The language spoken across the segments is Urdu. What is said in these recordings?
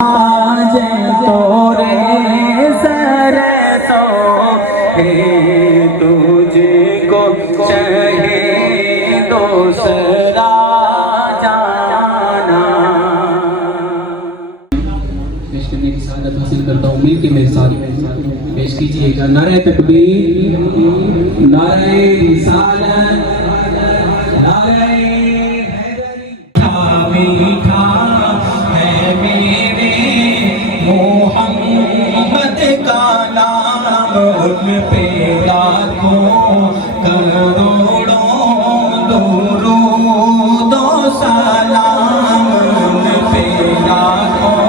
آج تورے سر سو تجھ کو چاہے دوسرا جانا. پیش کرنے کی سعادت حاصل کرتا ہوں. مل کے میرے ساتھ پیش کیجئے گا. نعرہ تکبیر، نعرہ رسالت، نعرہ حیدری. میٹھا ہے میرے محمد کا نام، ان پہ لاکھوں کروڑوں درود و سلام، ان پہ لاکھوں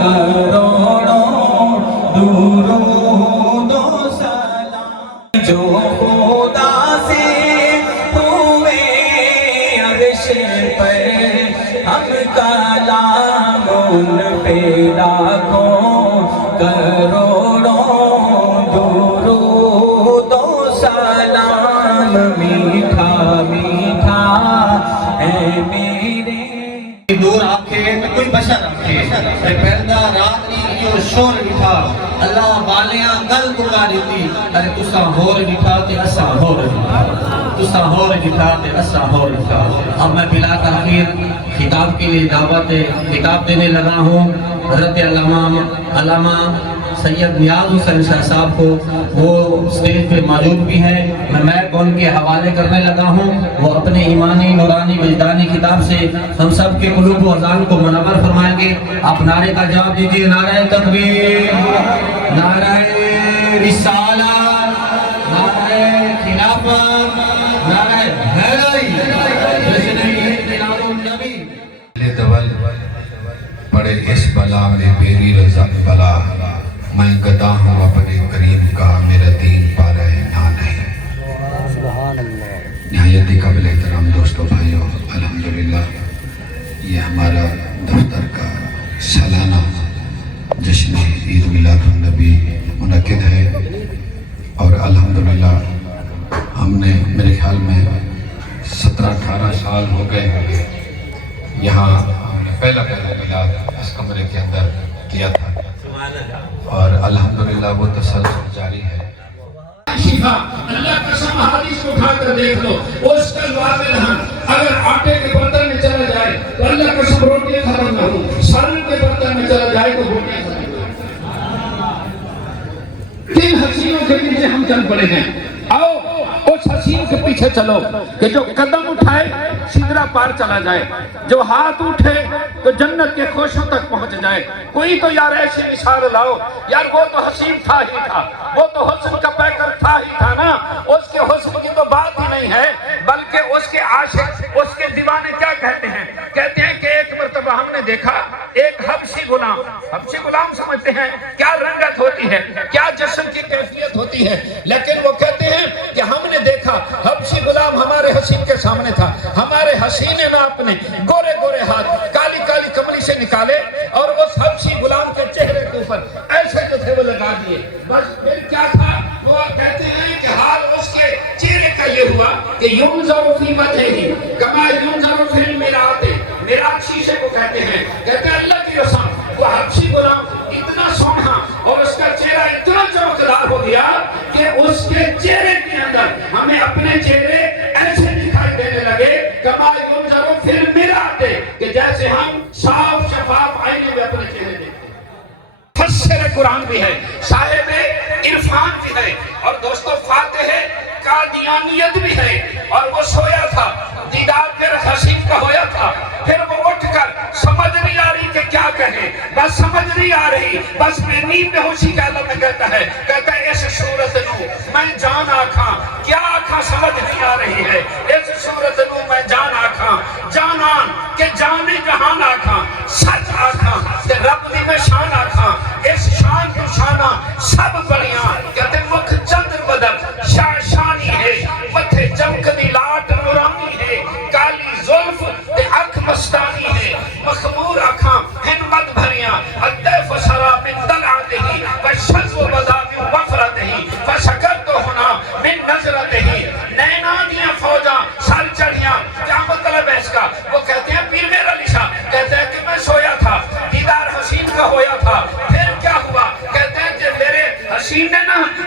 کروڑوں درود و سلام. جو خدا سے ہوئے عرش پر ہم کلام، ان پہ لاکھوں کروڑوں درود و سلام. میٹھا میٹھا ہے میرے دور آکھے کوئی بشر رکھے پیدا رات نہیں جو شور ڈٹھا اللہ والیاں گل گا دیتی. ارے تسا ہور ڈٹھا تے اسا ہور ڈٹھا، تسا ہور ڈٹھا تے اسا ہور ڈٹھا. اب میں بلا تاخیر خطاب کے لیے دعوت خطاب دینے لگا ہوں حضرت علامہ سید نیاز حسین شاہ صاحب کو. وہ سٹیج پہ موجود بھی ہیں. میں میک ان کے حوالے کرنے لگا ہوں. وہ اپنے ایمانی نورانی وجدانی کتاب سے ہم سب کے قلوب و اذان کو منور فرمائیں گے. آپ نعرے کا جواب دیجئے. نعرہ تکبیر، نعرہ رسالت، نعرہ خلافت، نعرہ حیدری. پڑے اس بلا میں میری رضا بلا، میں گدا ہوں اپنے کریم کا، میرا دین پا رہے نہ نہیں. نہایت قابل احترام دوستو بھائیو، الحمدللہ یہ ہمارا دفتر کا سالانہ جشن عید میلاد النبی منعقد ہے. اور الحمدللہ ہم نے میرے خیال میں 17-18 سال ہو گئے یہاں ہم نے پہلا میلاد اس کمرے کے اندر کیا تھا، اور الحمدللہ وہ تسلسل جاری ہے. شفا اللہ قسم حدیث کو اٹھا کر دیکھ لو. اس کا جواب ہے اگر آٹے کے برتن میں چلا جائے تو اللہ قسم روٹیاں ختم نہ ہوں، سالن کے برتن میں چلا جائے تو روٹیاں ختم نہ ہوں. کن حسینوں کے پیچھے ہم چل پڑے ہیں. آؤ اس حسین کے پیچھے چلو کہ جو قدم اٹھائے سدرا پار چلا جائے، جو ہاتھ اٹھے تو جنت کے خوشوں تک پہنچ جائے. کوئی تو یار ایسی مثال لاؤ. یار وہ تو حسین تھا ہی تھا، وہ تو حسن کا پیکر تھا ہی تھا نا. اس کے حسن کی تو بات ہی نہیں ہے، بلکہ اس کے عاشق، اس کے دیوانے کیا کہتے ہیں؟ کہتے ہیں کہ ایک مرتبہ ہم نے دیکھا ایک حبشی غلام سمجھتے ہیں کیا رنگت ہوتی ہے، کیا جسم کی کیفیت ہوتی ہے. لیکن وہ کہتے ہیں کہ ہم نے دیکھا حبشی غلام ہمارے حسین کے سامنے تھا. ہمارے حسین نے اپنے گورے گورے ہاتھ کالی کالی کملی سے نکالے اور اس حبشی غلام کے چہرے کے اوپر ایسے جو تھے وہ لگا دیے. بس پھر کیا تھا؟ وہ کہتے ہیں کہ حال اس کے چہرے کا یہ ہوا کہ ینظر فی وجہہ کما ینظر فی المراۃ. میراث شیشے کو کہتے ہیں. کہتے ہیں اللہ کی قسم وہ حبشی غلام اتنا سونا اور اس کا چہرہ اتنا چمکدار ہو گیا کہ اس کے چہرے کے اندر ہمیں اپنے چہرے ایسے دکھائی دینے لگے کما ینظر فی المراۃ، کہ جیسے ہم صاف شفاف آئینے میں اپنے چہرے دیکھتے ہیں. مفسر قرآن بھی ہے، صاحب عرفان بھی ہے، اور دوستو فاتح قادیانیت بھی ہے. اور وہ سویا تھا، دیدار پھر حسین کا ہویا تھا. پھر وہ اٹھ کر سمجھ نہیں آ رہی کہ کیا کہے، بس سمجھ نہیں آ رہی، بس میں نیند میں ہوشی کے عالم میں کہتا ہے اس صورت نو میں جان آکھاں. کیا آکھاں سمجھ نہیں آ رہی ہے. اس صورت نو میں جان آکھاں، جانان کہ جانے جہان آکھاں، سچ آکھاں کہ رب دی میں شان آکھاں. اس شان کو شانہ سب بڑیاں کہتے مکھ چند بدب شانی ہے، متھے چمکدی لاٹ نورانی ہے، کالی زلف تے اکھ مستانی ہے، مخمور اکھاں ہن مد بھریاں الطیف سرا من دلعتہ وشز و بدا من وفر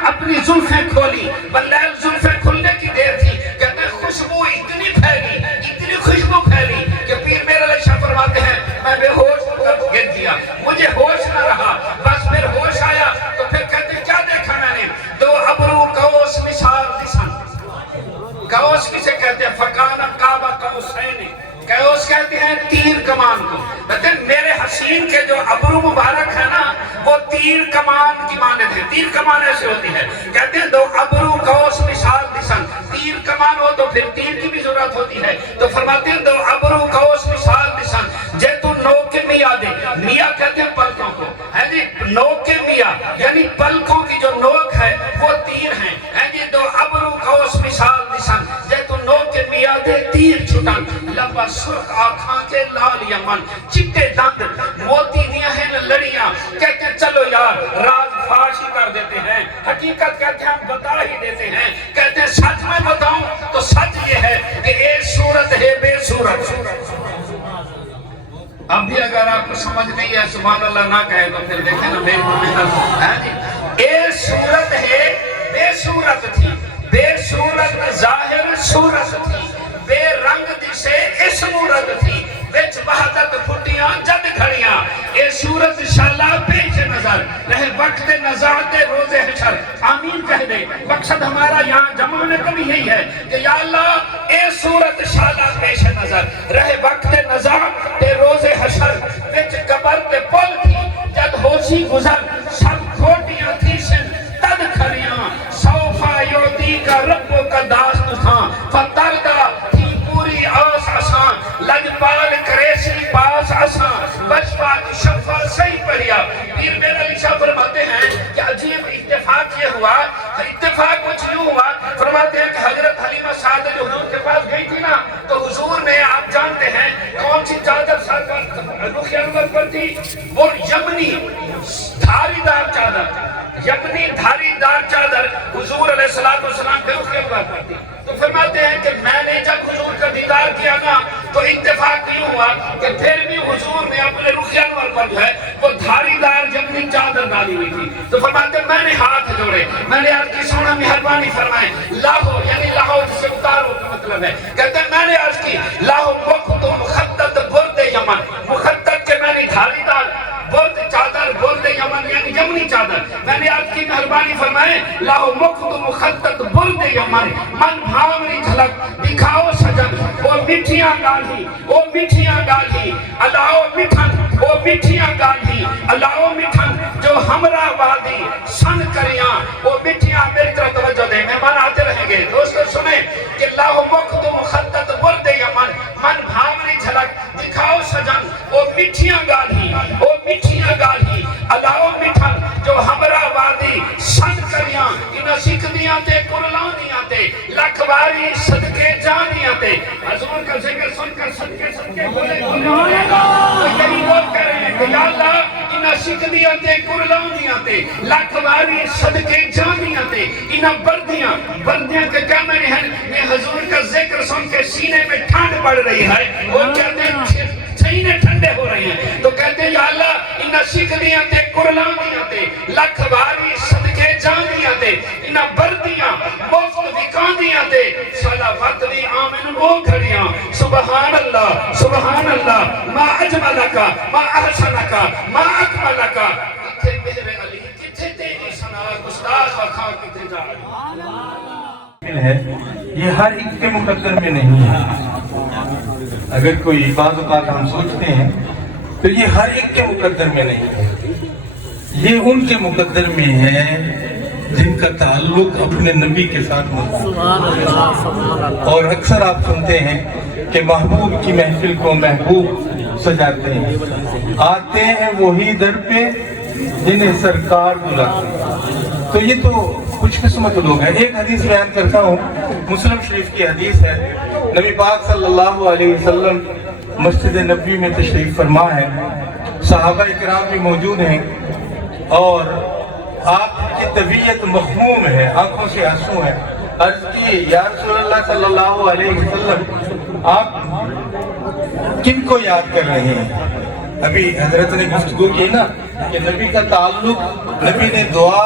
اپنی زلفیں کھولی، بلیل زلفیں کھلنے کی دیر تھی، کہتے ہیں خوشبو اتنی پھیلی، اتنی خوشبو پھیلی کہ پیر میرے علیہ شاہ فرماتے ہیں میں بے ہوش گر گیا، مجھے ہوش نہ رہا، بس پھر ہوش آیا تو پھر کہتے ہیں کیا دیکھا میں نے؟ دو ابرو قوس مثال دسن، قوس کسے کہتے ہیں؟ فکان کعبہ قوسین، قوس کہتے ہیں تیر کمان کو، کہتے ہیں میرے حسین کے جو ابرو مبارک ہے نا وہ تیر کمان کی مانند ہے، تیر کمان ایسے ہوتی ہے، کہتے ہیں دو ابرو قوس مثال دسن، تیر کمان ہو تو پھر تیر کی بھی ضرورت ہوتی ہے، تو فرماتے ہیں دو ابرو قوس مثال دسن، جے تو نوک میاں دے، میاں کہتے ہیں پلکوں کو، ہے جی نوک میاں یعنی پلکوں کی جو نوک ہے وہ تیر ہیں، ہے جی دو ابرو قوس مثال دسن، جے تو نوک میاں دے تیر چھٹن، لبا سرخ آنکھاں کے لال یمن، چٹے دند موتی دیا ہیں لڑیاں، کہتے ہیں چلو یار راز فاش ہی کر دیتے ہیں، حقیقت کہتے ہیں ہم بتا ہی دیتے ہیں، کہتے ہیں سچ میں بتاؤں تو سچ یہ ہے کہ ایک صورت ہے بے صورت، اب بھی اگر آپ کو سمجھ نہیں ہے سبحان اللہ نہ کہے تو پھر دیکھیں نا میری محنت، ایک صورت ہے بے صورت تھی، بے صورت ظاہر صورت تھی، بے رنگ جسے اس صورت تھی، وچ وحدت پھٹیاں جد کھڑیاں، اے صورت شالا پیش نظر رہے وقت نزاعت روز حشر، آمین کہہ دے، مقصد ہمارا یہاں جمع میں کبھی یہی ہے کہ یا اللہ اے صورت شالا پیش نظر رہے وقت نزاعت روز حشر، وچ قبر تے پل تھی جد ہوشی گزر، سب کھوٹیاں تھی سن تد کھڑیاں، سوفا یودی کا رب کا داست تھا، فتردہ تھی پوری آس آسان، لجپال کریسی پاس آسان، بچپات شفا صحیح پڑھیا، پیر میرا علی شاہ فرماتے ہیں کہ عجیب اتفاق یہ ہوا، اتفاق کچھ یوں ہوا، فرماتے ہیں کہ حضرت حلیمہ سعد جو حضور کے پاس گئی تھی نا تو حضور نے آپ جانتے ہیں کون سی چادر سر پر رخ انور پر تھی، وہ یمنی دھاری دار چادر، یمنی دھاری دار چادر حضور علیہ السلام کے رخ انور پر تھی، تو فرماتے ہیں کہ میں نے جب حضور کا دیدار کیا نا تو اتفاق نہیں ہوا کہ پھر بھی حضور نے اپنے رخ انور پر جو ہے وہ دھاری دار جمنی چادر ڈالی ہوئی تھی، تو فرماتے ہیں میں نے ہاتھ جوڑے، میں نے عرض کی سونا مہربانی فرمائے، لاہو یعنی لاہو جسے اتارو کا مطلب ہے، کہتے ہیں میں نے عرض کی لاہو مخت مخطط برد یمن، مخطط کے میں نے دھاری دار برد چادر برد یمن یعنی یمنی چادر، میں نے عرض کی مہربانی فرمائے لاہو مخت مخطط برد یمن، من بھاوری جھلک دکھاؤ سجن، وہ مٹھیاں گالی، وہ مٹھیاں گالی، الاؤ مٹھن، وہ مٹھیاں گالی، الاؤ مٹھن جو ہمراہ وادی سن کریاں، وہ مٹھیاں میری طرح توجہ دیں، مہمان آتے رہیں گے، دوستو سنیں کہ لاہو مخت مخطط برد یمن، من بھاوری جھلک دکھاؤ سجن، وہ مٹھیاں گالی، وہ مٹھیاں گالی، الاؤ مٹھن جو ہمراہ وادی سن کریاں، انہاں سکھدیاں تے قرلانیاں تے لکھواری صدقے جانیاں تے، حضور کا ذکر سن کر صدقے بولے بولے تو یہی بول کر رہے ہیں کہ یا اللہ انہاں سکھدیاں تے قرلانیاں تے لکھواری صدقے جانیاں تے انہاں بردیاں کے کیا میں نے حضور کا ذکر سن کے سینے میں ٹھنڈ پڑ رہی ہے، وہ کہتے ہیں سینے ٹھنڈے ہو رہے ہیں، تو کہتے ہیں یا اللہ انہاں سکھدیاں تے قرلانیاں تے لکھواری صدقے جانیاں تے انہاں بردیاں مفت وکاندیاں تے صلوات دی آمن وہ کھڑیاں، سبحان اللہ ما اجملکا ما احسنکا ما اکملکا، کتھے میرے علی کتھے تیری سنا گستاخ وکھا کتھے جا ہے، یہ ہر ایک کے مقدر میں نہیں ہے، اگر کوئی بعض اوقات ہم سوچتے ہیں تو یہ ہر ایک کے مقدر میں نہیں ہے، یہ ان کے مقدر میں ہے جن کا تعلق اپنے نبی کے ساتھ ہوتا ہے، اور اکثر آپ سنتے ہیں کہ محبوب کی محفل کو محبوب سجاتے ہیں، آتے ہیں وہی در پہ جنہیں سرکار بلاتے ہیں، تو یہ تو خوش قسمت لوگ ہیں۔ ایک حدیث بیان کرتا ہوں، مسلم شریف کی حدیث ہے، نبی پاک صلی اللہ علیہ وسلم مسجد نبوی میں تشریف فرما ہے، صحابہ اکرام بھی موجود ہیں اور آپ کی طبیعت مخموم ہے، آنکھوں سے آنسو ہیں، عرض کی یا رسول اللہ صلی اللہ علیہ وسلم آپ کن کو یاد کر رہے ہیں؟ ابھی حضرت نے گفتگو کی نا کہ نبی کا تعلق، نبی نے دعا